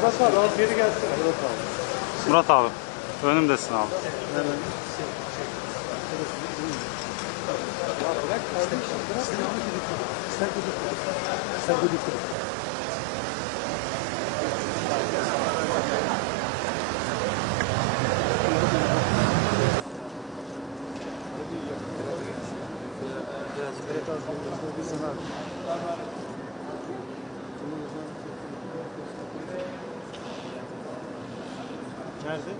Murat abi, al geri gelsin. Murat abi, önümdesin abi. Bırak kardeşim, bırak. Sen bu dikkat. Nerede?